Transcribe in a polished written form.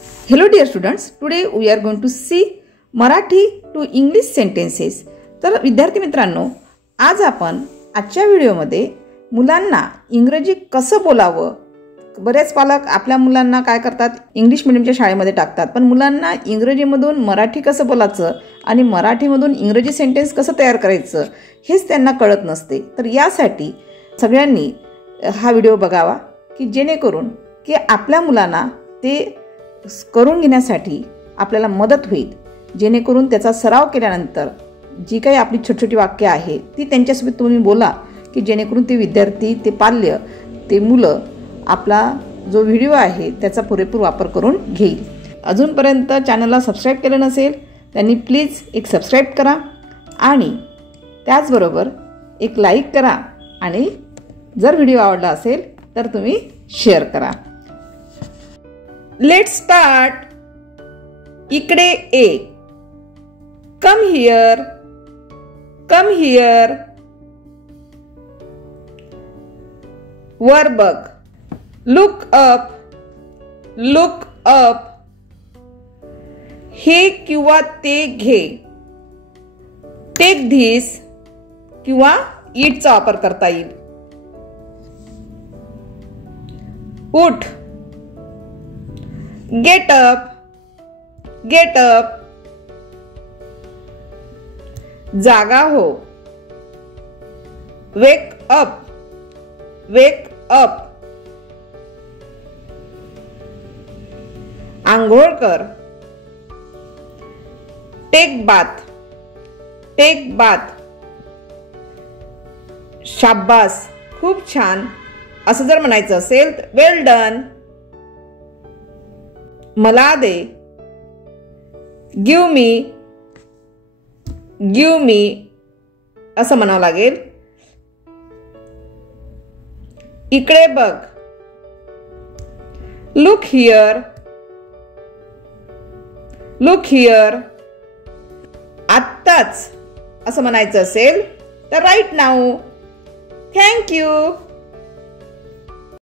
Hello dear students, today we are going to see Marathi to English sentences. तर विद्यार्थी मित्रांनो, आज आपण आजच्या व्हिडिओमध्ये मुलांना इंग्रजी कसं बोलावं, बरेच पालक आपल्या मुलांना काय करतात, इंग्लिश मीडियमच्या शाळेमध्ये टाकतात, पण मुलांना इंग्रजीमधून मराठी कसं बोलायचं आणि मराठीमधून इंग्रजी सेंटेन्स कसं तयार करायचं हेच त्यांना कळत नसते. तर यासाठी सगळ्यांनी हा व्हिडिओ बघावा की जेणेकरून की आपल्या मुलांना ते करून घेण्यासाठी आपल्याला मदत होईल, जेणेकरून त्याचा सराव केल्यानंतर जी काही आपली छोटी छोटी वाक्य आहे ती त्यांच्यासोबत तुम्ही बोला की जेणेकरून ते विद्यार्थी, ते पाल्य, ते मुलं आपला जो व्हिडिओ आहे त्याचा पुरेपूर वापर करून घेईल. अजूनपर्यंत चॅनलला सबस्क्राईब केलं नसेल त्यांनी प्लीज एक सबस्क्राईब करा आणि त्याचबरोबर एक लाईक करा आणि जर व्हिडिओ आवडला असेल तर तुम्ही शेअर करा. Let's start. इकडे ए. Come here. Come here. वर बघ. Look up. Look up. हे किंवा ते घे. टेक धिस किंवा इटचा वापर करता येईल. उठ. Get up. Get up. जागा हो. Wake up. Wake up. आंघोळ कर. Take bath. Take bath. शाबास, खूप छान असं जर म्हणायचं असेल तर वेल डन. मला दे. Give me. गिव मी असं म्हणावं लागेल. इकडे बघ. Look here. Look here. आत्ताच असं म्हणायचं असेल तर राईट नाऊ. Thank you.